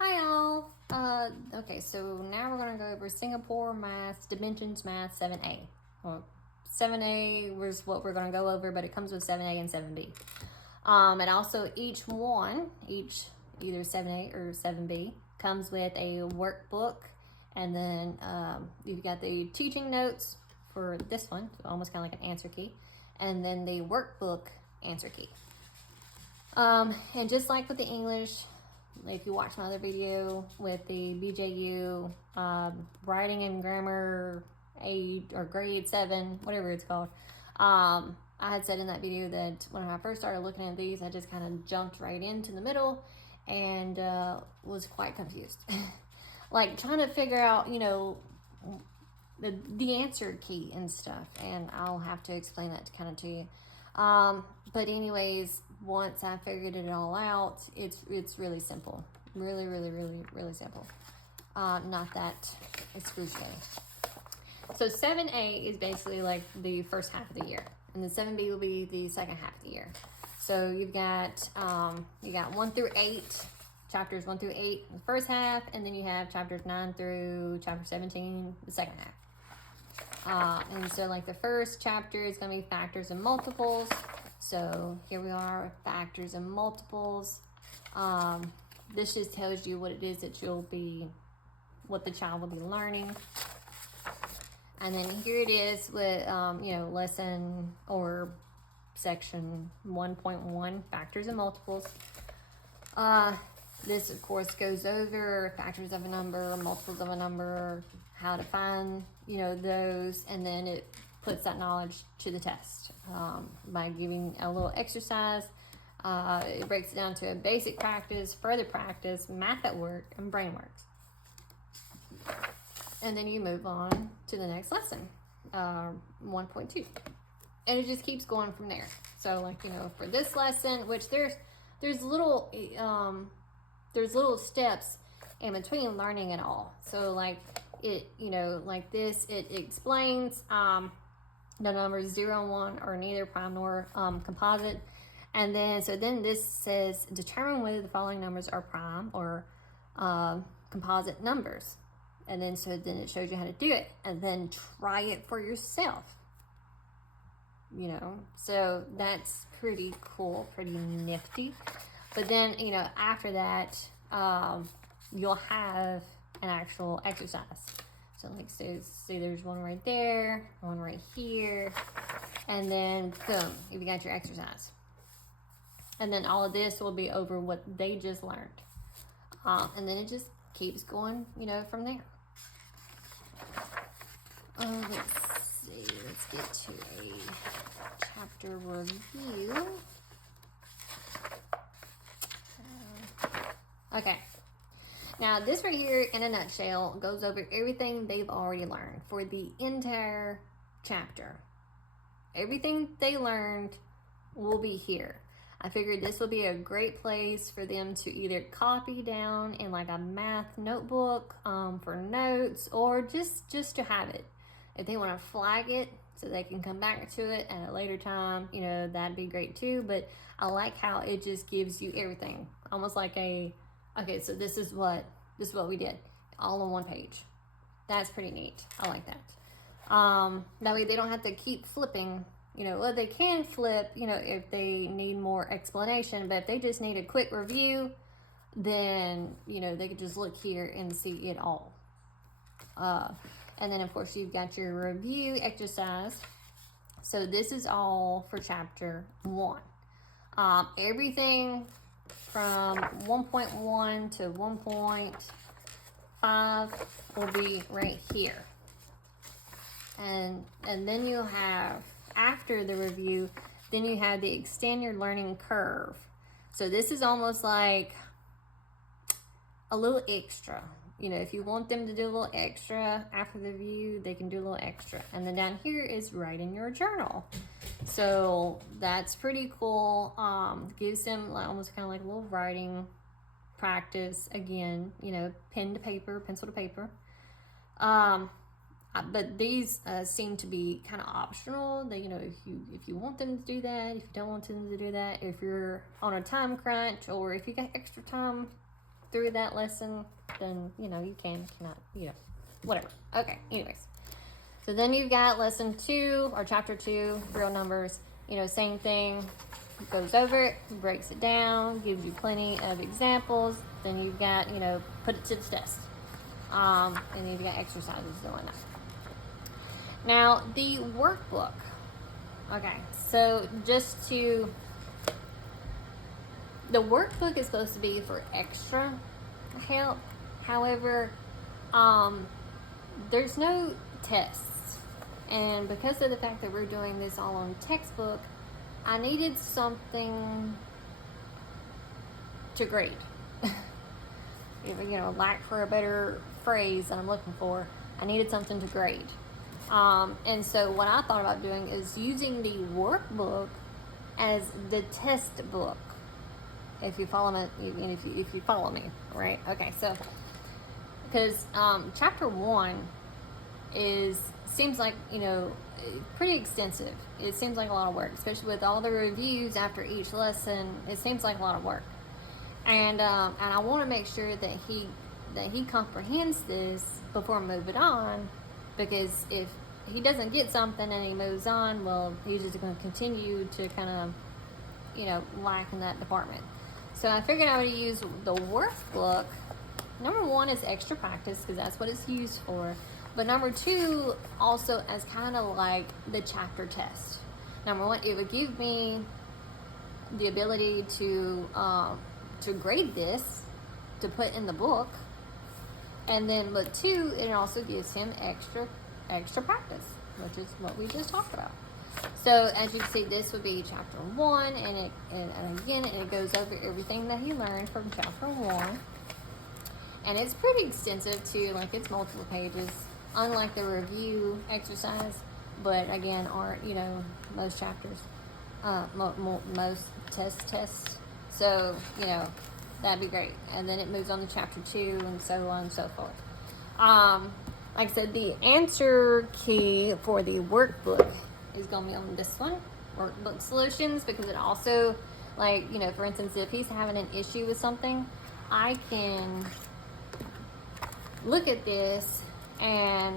Hi all. Okay, so now we're gonna go over Singapore Math Dimensions Math 7A. Well, 7A was what we're gonna go over, but it comes with 7A and 7B. And also each either 7A or 7B comes with a workbook, and then you've got the teaching notes for this one, so almost kind of like an answer key, and then the workbook answer key. And just like with the English, if you watch my other video with the BJU writing and grammar 8 or grade 7, whatever it's called, I had said in that video that when I first started looking at these, I just kind of jumped right into the middle and was quite confused. Like trying to figure out, the answer key and stuff, and I'll have to explain that kind of to you. But anyways, once I figured it all out, it's really simple, really simple. Not that excruciating. So 7A is basically like the first half of the year, and then 7B will be the second half of the year. So you've got 1 through 8. Chapters 1 through 8 in the first half, and then you have chapters 9 through chapter 17 the second half. And so like the first chapter is going to be factors and multiples. So here we are with factors and multiples. This just tells you what it is that what the child will be learning. And then here it is with, lesson or section 1.1, factors and multiples. This, of course, goes over factors of a number, multiples of a number, how to find, those, and then it puts that knowledge to the test by giving a little exercise. It breaks it down to a basic practice, further practice, math at work, and brainworks. And then you move on to the next lesson, 1.2. And it just keeps going from there. So, for this lesson, which there's little steps in between learning and all. So it explains the numbers 0 and 1 are neither prime nor composite. And then this says determine whether the following numbers are prime or composite numbers. And then it shows you how to do it, and then try it for yourself. So that's pretty cool, pretty nifty. But then, after that, you'll have an actual exercise. So see there's one right there, one right here, and then boom, you got your exercise. And then all of this will be over what they just learned. And then it just keeps going, from there. Let's see, let's get to a chapter review. Okay. Now, this right here, in a nutshell, goes over everything they've already learned for the entire chapter. Everything they learned will be here. I figured this would be a great place for them to either copy down in like a math notebook for notes, or just to have it. If they want to flag it so they can come back to it at a later time, that'd be great too. But I like how it just gives you everything, almost like okay, so this is what we did, all on one page. That's pretty neat. I like that. That way they don't have to keep flipping. Well, they can flip, if they need more explanation, but if they just need a quick review, then, they could just look here and see it all. And then, of course, you've got your review exercise. So this is all for chapter 1. Everything from 1.1 to 1.5 will be right here. And then you'll have, after the review, then you have the extend your learning curve. So this is almost like a little extra. If you want them to do a little extra after the review, they can do a little extra. And then down here is write in your journal. So that's pretty cool. Gives them almost kind of like a little writing practice again, pen to paper, pencil to paper. But these seem to be kind of optional. That if you want them to do that, if you don't want them to do that, if you're on a time crunch, or if you got extra time, through that lesson, then, you know, you cannot, you know, whatever. Okay, anyways. So then you've got lesson 2 or chapter 2, real numbers. You know, same thing. Goes over it, breaks it down, gives you plenty of examples. Then you've got, you know, put it to the test. And then you've got exercises and whatnot. Now, the workbook. Okay, so the workbook is supposed to be for extra help. However, there's no tests. And because of the fact that we're doing this all on textbook, I needed something to grade. You know, lack for a better phrase that I'm looking for, I needed something to grade. And so what I thought about doing is using the workbook as the test book. If you follow me, if you follow me, right? Okay, so because chapter 1 seems like, you know, pretty extensive. It seems like a lot of work, especially with all the reviews after each lesson. It seems like a lot of work, and I want to make sure that he comprehends this before moving on, because if he doesn't get something and he moves on, well, he's just going to continue to kind of, you know, lack in that department. So I figured I would use the workbook. Number 1 is extra practice, because that's what it's used for. But number 2 also as kind of like the chapter test. Number 1, it would give me the ability to grade this, to put in the book. And then, but 2, it also gives him extra practice, which is what we just talked about. So as you can see, this would be chapter 1, and again, it goes over everything that he learned from chapter 1. And it's pretty extensive too, like it's multiple pages, unlike the review exercise. But again, aren't, you know, most chapters, most tests. So, you know, that'd be great. And then it moves on to chapter 2 and so on and so forth. Like I said, the answer key for the workbook is going to be on this one, workbook solutions, because it also, like, you know, for instance, if he's having an issue with something, I can look at this and,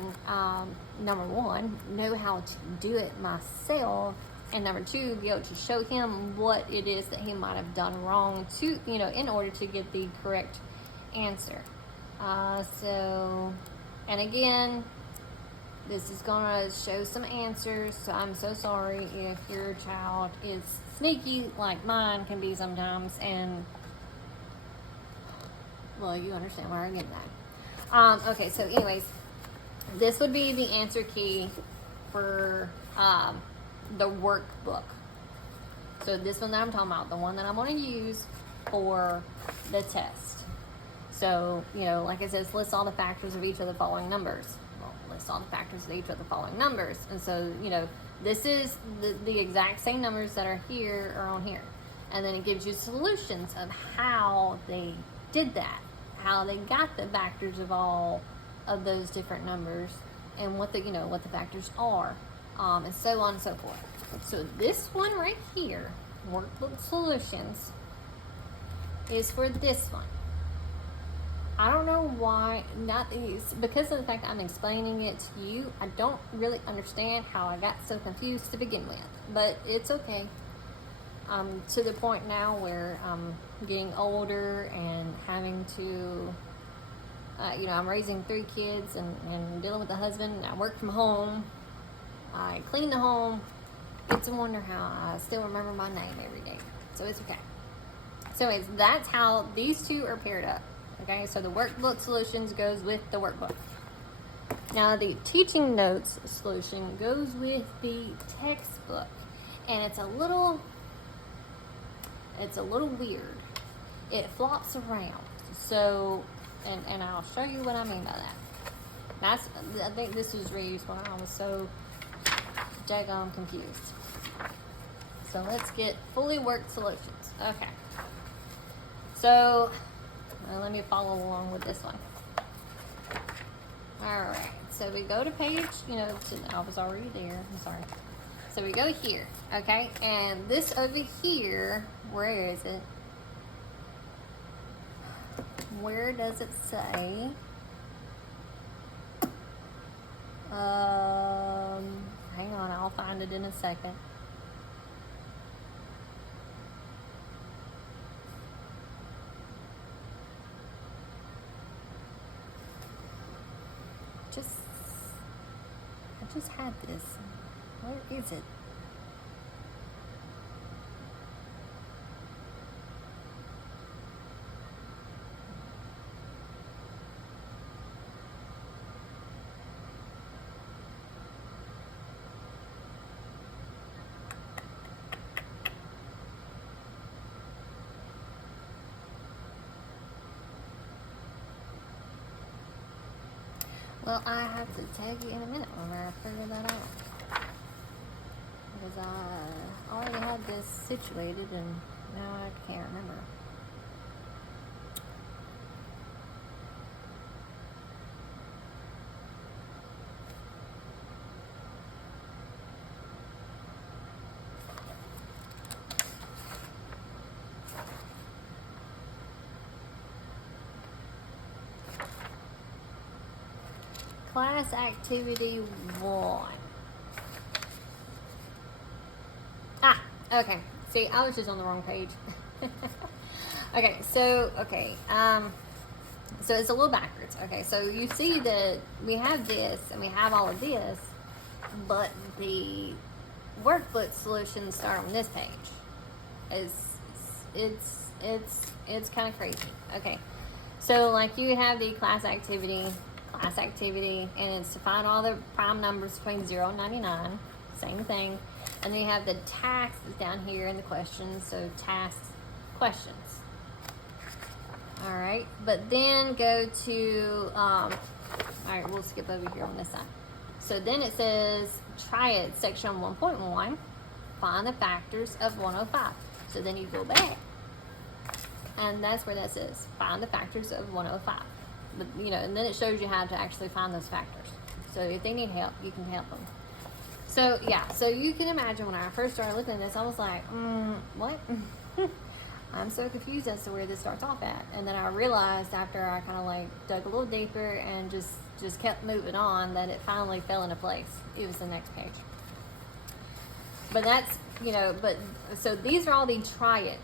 number 1, know how to do it myself, and number 2, be able to show him what it is that he might have done wrong to, you know, in order to get the correct answer. So, and again, this is gonna show some answers, so I'm so sorry if your child is sneaky like mine can be sometimes, and, well, you understand where I'm getting at. Okay, so anyways, this would be the answer key for the workbook. So this one that I'm talking about, the one that I'm going to use for the test. So, you know, like it says, list all the factors of each of the following numbers. Well, list all the factors of each of the following numbers. And so, you know, this is the exact same numbers that are here are on here. And then it gives you solutions of how they did that, how they got the factors of all of those different numbers, and what the, you know, what the factors are, and so on and so forth. So this one right here, workbook solutions, is for this one. I don't know why, because of the fact that I'm explaining it to you, I don't really understand how I got so confused to begin with, but it's okay. I'm to the point now where I'm getting older and having to, you know, I'm raising 3 kids and dealing with a husband. I work from home. I clean the home. It's a wonder how I still remember my name every day. So it's okay. So anyways, that's how these two are paired up. Okay, so the workbook solutions goes with the workbook. Now the teaching notes solution goes with the textbook. And it's a little weird. It flops around. So, and I'll show you what I mean by that. I think this was reused when I was so daggone confused. So let's get fully worked solutions. Okay. So, let me follow along with this one. Alright, so we go to page, you know, I was already there, I'm sorry. So we go here, okay? And this over here, where is it? where does it say? Hang on, I'll find it in a second. I just had this. Where is it? Well, I have to tell you in a minute when I figure that out. Because I already had this situated and now I can't remember. Class Activity 1. Okay. See, I was just on the wrong page. Okay, so it's a little backwards. Okay, so you see that we have this and we have all of this, but the workbook solutions start on this page. It's kind of crazy. Okay, so like you have the class activity, and it's to find all the prime numbers between 0 and 99. Same thing. And then you have the tasks down here in the questions. So tasks, questions. All right. But then go to, all right, we'll skip over here on this side. So then it says, try it, section 1.1, find the factors of 105. So then you go back. And that's where that says, find the factors of 105. But, and then it shows you how to actually find those factors. So if they need help, you can help them. So, yeah, so you can imagine when I first started looking at this, I was like, what? I'm so confused as to where this starts off at. And then I realized after I kind of like dug a little deeper and just kept moving on that it finally fell into place. It was the next page. But that's, so these are all the try it.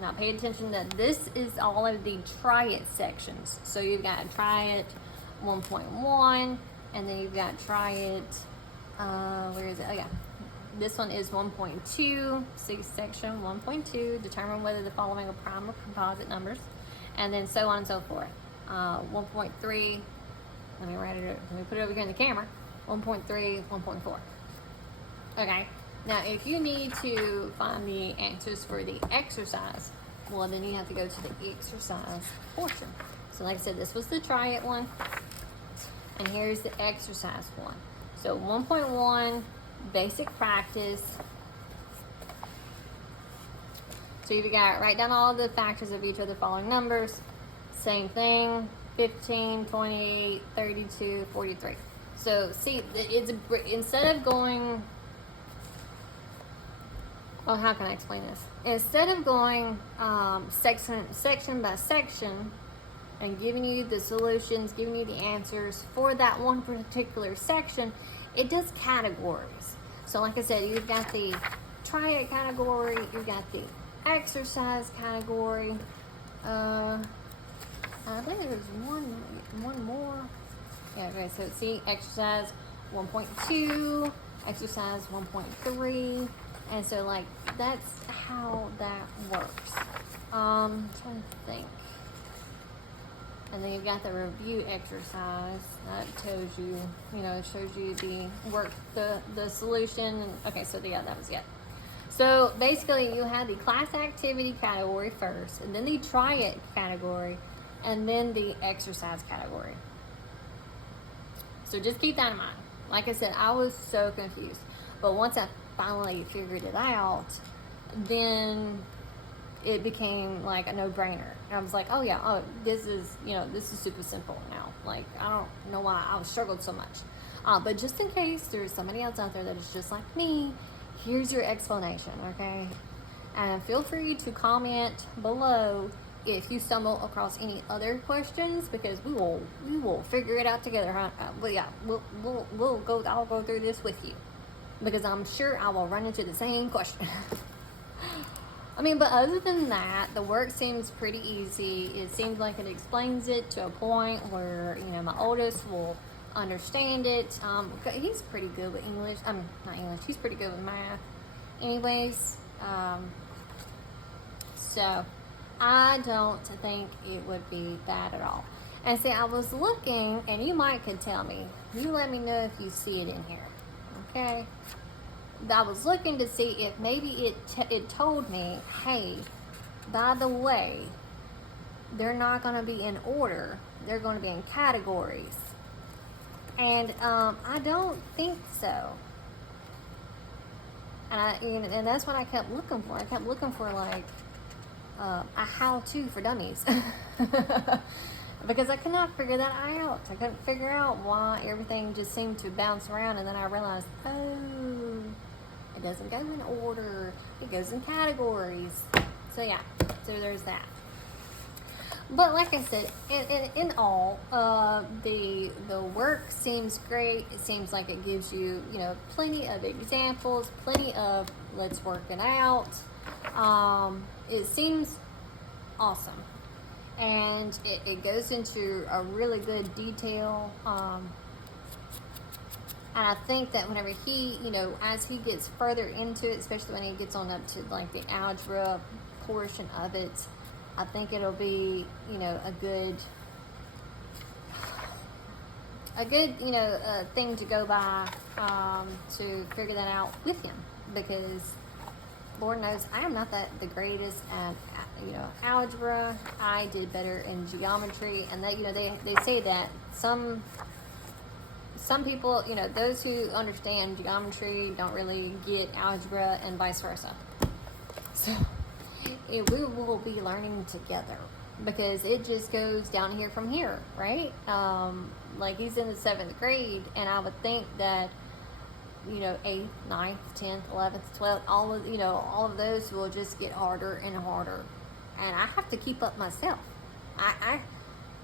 Now pay attention that this is all of the try it sections. So you've got try it 1.1, and then you've got try it, where is it? Oh yeah, this one is 1.2, section 1.2, determine whether the following are prime or composite numbers, and then so on and so forth. 1.3, let me put it over here in the camera, 1.3, 1.4. Okay. Now, if you need to find the answers for the exercise, well, then you have to go to the exercise portion. So like I said, this was the try it one, and here's the exercise one. So 1.1, basic practice. So you've got write down all the factors of each of the following numbers. Same thing, 15, 28, 32, 43. So see, instead of going... Oh, how can I explain this? Instead of going section by section and giving you the solutions, giving you the answers for that one particular section, it does categories. So like I said, you've got the try it category, you've got the exercise category. I think there's one more. Yeah, okay, so see, exercise 1.2, exercise 1.3. And so, like, that's how that works. I'm trying to think. And then you've got the review exercise. That tells you, it shows you the solution. Okay, so yeah, that was it. So basically, you have the class activity category first, and then the try it category, and then the exercise category. So just keep that in mind. Like I said, I was so confused. But once I finally figured it out, then it became like a no-brainer. I was like, this is super simple now. Like, I don't know why I struggled so much. But just in case there's somebody else out there that is just like me, here's your explanation, okay? And feel free to comment below if you stumble across any other questions, because we will figure it out together, huh? But yeah, I'll go through this with you, because I'm sure I will run into the same question. I mean, but other than that, the work seems pretty easy. It seems like it explains it to a point where, you know, my oldest will understand it. He's pretty good with English. Not English. He's pretty good with math. Anyways, so I don't think it would be bad at all. And see, I was looking, and you might could tell me. You let me know if you see it in here, okay? I was looking to see if maybe it told me, hey, by the way, they're not going to be in order. They're going to be in categories. And I don't think so. And that's what I kept looking for. I kept looking for like a how-to for dummies. Because I could not figure that out. I couldn't figure out why everything just seemed to bounce around. And then I realized, oh, it doesn't go in order. It goes in categories. So yeah, so there's that. But like I said, in all, the work seems great. It seems like it gives you, you know, plenty of examples, plenty of let's work it out. It seems awesome. And it goes into a really good detail. And I think that whenever he, you know, as he gets further into it, especially when he gets on up to like the algebra portion of it, I think it'll be, you know, a good, you know, thing to go by, to figure that out with him, because Lord knows I am not the greatest at, you know, algebra. I did better in geometry, and that, you know, they say that some people, you know, those who understand geometry don't really get algebra, and vice versa. So we will be learning together, because it just goes down here from here, right? Like he's in the 7th grade, and I would think that, you know, 8th, 9th, 10th, 11th, 12th, all of those will just get harder and harder, and I have to keep up myself.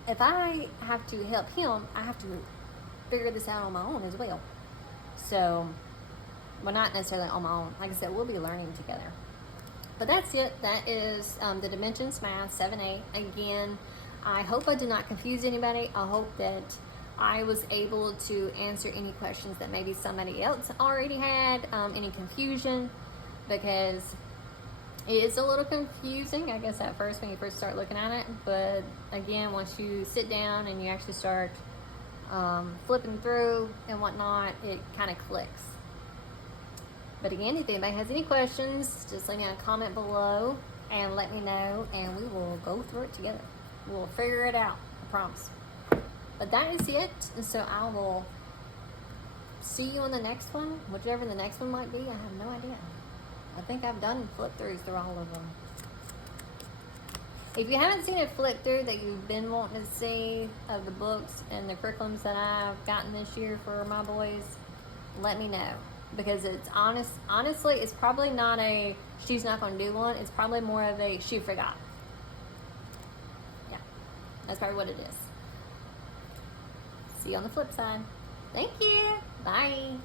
If I have to help him, I have to figure this out on my own as well. So, well, not necessarily on my own. Like I said, we'll be learning together. But that's it. That is the Dimensions Math 7A. Again, I hope I did not confuse anybody. I hope that I was able to answer any questions that maybe somebody else already had, any confusion, because it is a little confusing, I guess, at first when you first start looking at it. But again, once you sit down and you actually start flipping through and whatnot, it kind of clicks. But again, if anybody has any questions, just leave me a comment below and let me know, and we will go through it together. We'll figure it out, I promise. But that is it, and so I will see you on the next one, whichever the next one might be. I have no idea. I think I've done flip-throughs through all of them. If you haven't seen a flip-through that you've been wanting to see of the books and the curriculums that I've gotten this year for my boys, let me know. Because it's honestly, it's probably not a she's not going to do one. It's probably more of a she forgot. Yeah, that's probably what it is. See you on the flip side. Thank you. Bye.